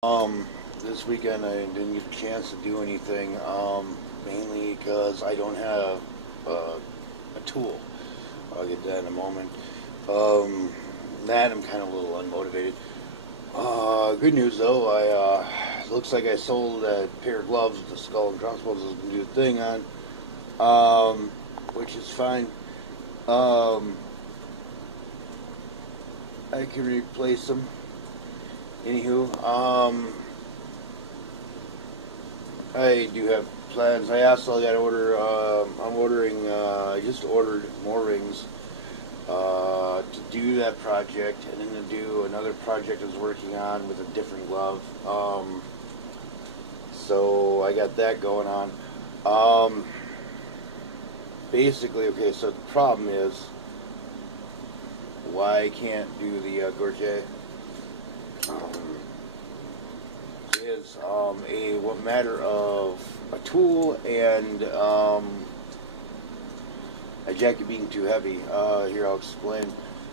This weekend I didn't get a chance to do anything, mainly because I don't have a tool. I'll get that in a moment. Um, that I'm kind of a little unmotivated. Good news though, looks like I sold a pair of gloves with the skull and crossbones I was going to do the thing on, which is fine. Um, I can replace them. Anywho, I do have plans. I also got to order. I'm ordering. I just ordered more rings to do that project, and then to do another project I was working on with a different glove. So I got that going on. Basically, okay. So the problem is why I can't do the gorget. Is a what matter of a tool and a jacket being too heavy. Here I'll explain.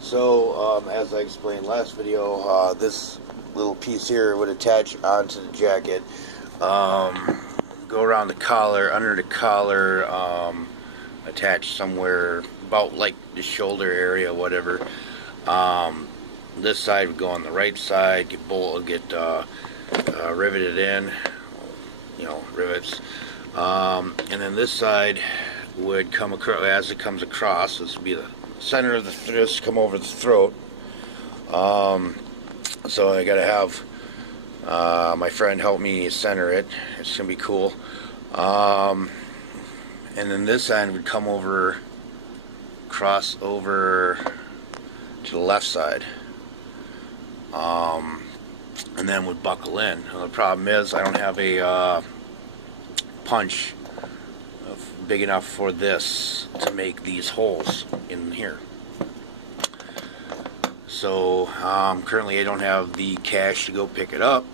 So as I explained last video, this little piece here would attach onto the jacket, go around the collar, under the collar, attach somewhere about like the shoulder area, whatever. This side would go on the right side, get riveted in, rivets, and then this side would come across. As it comes across, this would be the center of this come over the throat. So I gotta have my friend help me center it. It's gonna be cool. And then this end would come over, cross over to the left side. And then would buckle in. Now, the problem is I don't have a punch big enough for this to make these holes in here. So currently I don't have the cash to go pick it up,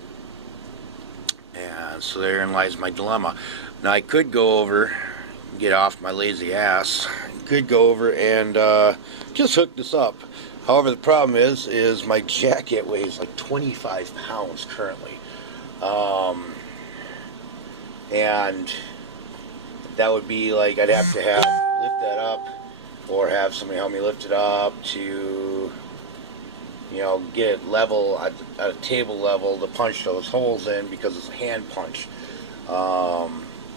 and so therein lies my dilemma. Now I could go over, get off my lazy ass, could go over and just hook this up. However, the problem is my jacket weighs like 25 pounds currently. And that would be like, I'd have to lift that up, or have somebody help me lift it up to, get it level, at a table level to punch those holes in, because it's a hand punch. I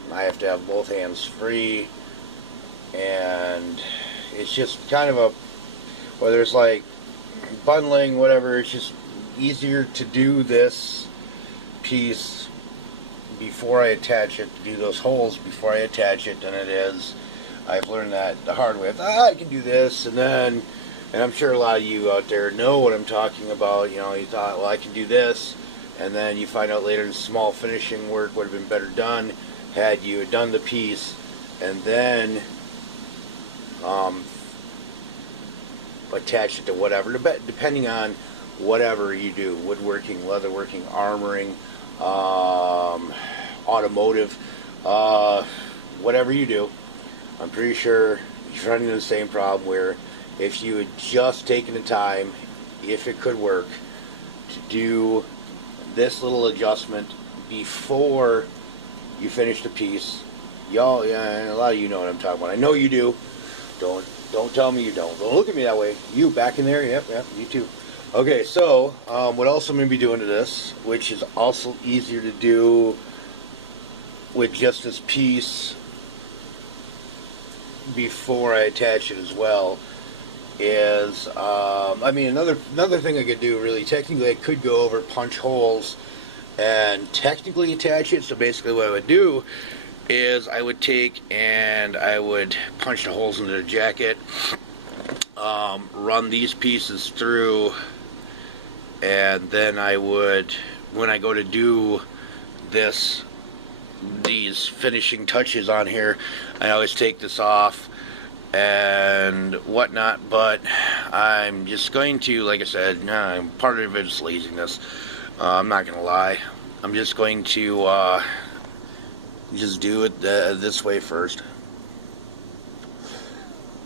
have to have both hands free, and it's just kind of whether it's like bundling, whatever, it's just easier to do this piece before I attach it, to do those holes before I attach it, than it is. I've learned that the hard way. I can do this, and I'm sure a lot of you out there know what I'm talking about. You thought, well, I can do this, and then you find out later the small finishing work would have been better done had you done the piece and then attach it to whatever, depending on whatever you do, woodworking, leatherworking, armoring, automotive, whatever you do. I'm pretty sure you're running the same problem, where if you had just taken the time, if it could work, to do this little adjustment before you finish the piece. Y'all, yeah, a lot of you know what I'm talking about. I know you do. Don't tell me you don't. Don't look at me that way. You back in there? Yep, you too. Okay, so what else I'm going to be doing to this, which is also easier to do with just this piece before I attach it as well, is another thing I could do, really technically, I could go over, punch holes, and technically attach it. So basically what I would do is I would take and I would punch the holes into the jacket, run these pieces through, and then I would, when I go to do these finishing touches on here, I always take this off and whatnot. But I'm just going to, like I said, part of it is laziness. I'm not gonna lie. I'm just going to just do it this way first.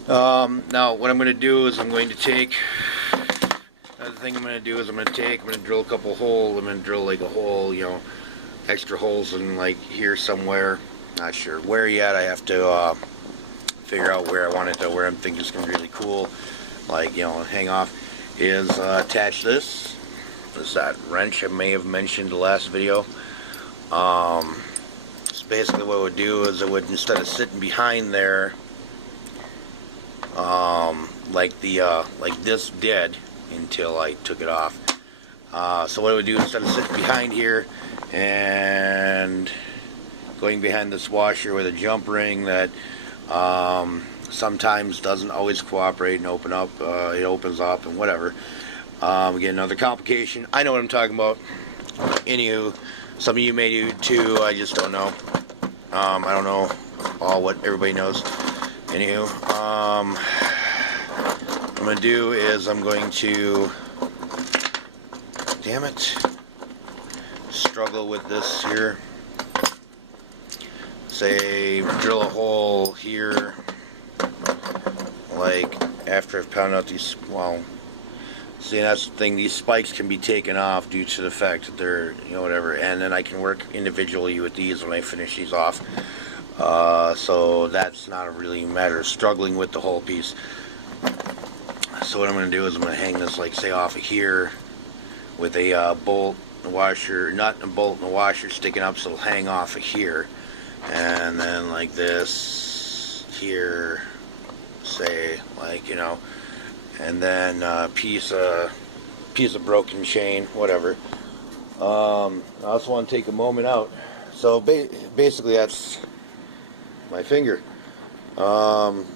Now what I'm going to do is I'm going to take Another thing I'm going to do is I'm going to drill a couple holes. I'm going to drill like a hole, you know, extra holes in like here somewhere. Not sure where yet. I have to figure out where I want it to, where I'm thinking it's going to be really cool. Like, you know, hang off. Is attach this. This is that wrench I may have mentioned in the last video. So basically what it would do is it would, instead of sitting behind there, like this did until I took it off. So what it would do, instead of sitting behind here and going behind this washer with a jump ring that sometimes doesn't always cooperate and open up, it opens up and whatever. We get another complication. I know what I'm talking about. Anywho, some of you may do too. I just don't know. I don't know all what everybody knows. Anywho, what I'm going to do is I'm going to, damn it, struggle with this here. Say, drill a hole here, like after I've pounded out these, well, see, that's the thing, these spikes can be taken off due to the fact that they're, you know, whatever, and then I can work individually with these when I finish these off. So that's not a really matter of struggling with the whole piece. So what I'm going to do is I'm going to hang this, like, say, off of here with a bolt, a washer, nut and a bolt and a washer sticking up, so it'll hang off of here. And then like this here, say, like, you know, and then a piece of broken chain, whatever. I also want to take a moment out. So basically that's my finger.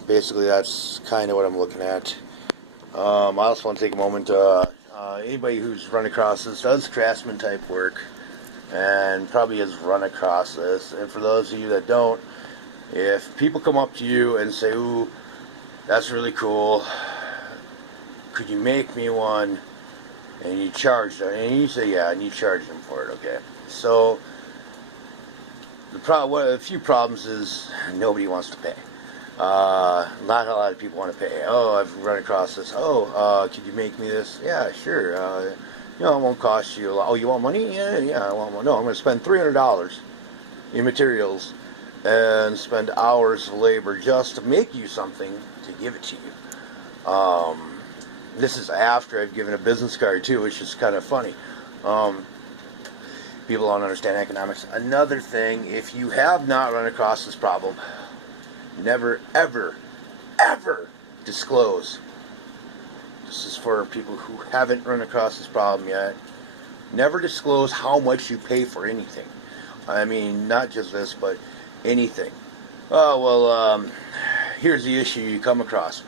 Basically that's kind of what I'm looking at. I also want to take a moment to anybody who's run across this, does craftsman type work, and probably has run across this. And for those of you that don't, if people come up to you and say, "Ooh, that's really cool, could you make me one?" and you charge them, and you say, "Yeah," and you charge them for it, okay? So a few problems is nobody wants to pay. Not a lot of people want to pay. "Oh, I've run across this. Oh, could you make me this?" "Yeah, sure. You know, it won't cost you a lot." "Oh, you want money?" Yeah, I want money." "No, I'm going to spend $300 in materials and spend hours of labor just to make you something to give it to you." This is after I've given a business card too, which is kind of funny. People don't understand economics. Another thing, if you have not run across this problem, never, ever, ever disclose. This is for people who haven't run across this problem yet. Never disclose how much you pay for anything. I mean, not just this, but anything. "Oh, well, here's the issue you come across."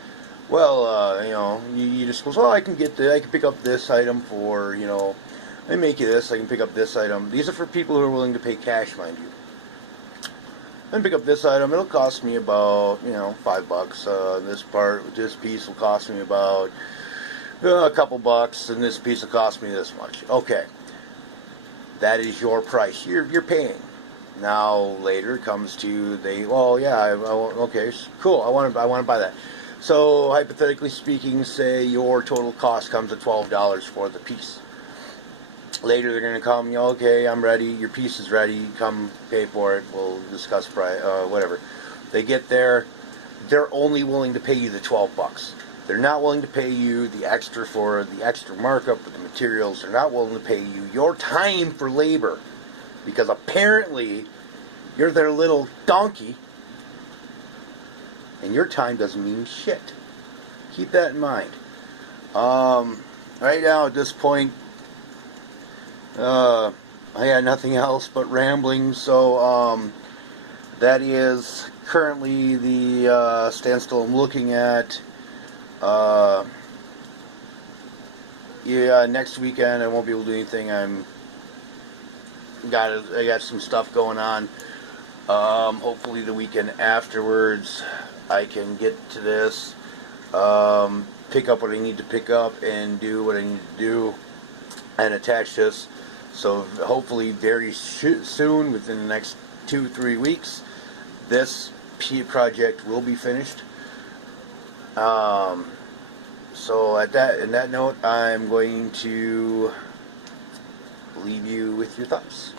"Well, you know, you disclose, "Well, I can pick up this item for, you know, let me make you this, I can pick up this item." These are for people who are willing to pay cash, mind you. "I can pick up this item, it'll cost me about, you know, $5. This piece will cost me about a couple bucks, and this piece will cost me this much." Okay, that is your price. You're paying. Now later it comes to "Well, yeah, okay, cool. I want to buy that." So hypothetically speaking, say your total cost comes to $12 for the piece. Later they're going to come, "Okay, I'm ready. Your piece is ready. Come pay for it. We'll discuss price, whatever." They get there. They're only willing to pay you the $12. They're not willing to pay you the extra for the extra markup of the materials. They're not willing to pay you your time for labor, because apparently you're their little donkey and your time doesn't mean shit. Keep that in mind. Right now at this point, I got nothing else but rambling, so that is currently the standstill I'm looking at. Yeah, next weekend I won't be able to do anything. I got some stuff going on. Hopefully the weekend afterwards I can get to this, pick up what I need to pick up and do what I need to do and attach this. So hopefully very soon, within the next 2-3 weeks, this project will be finished. So in that note, I'm going to leave you with your thoughts.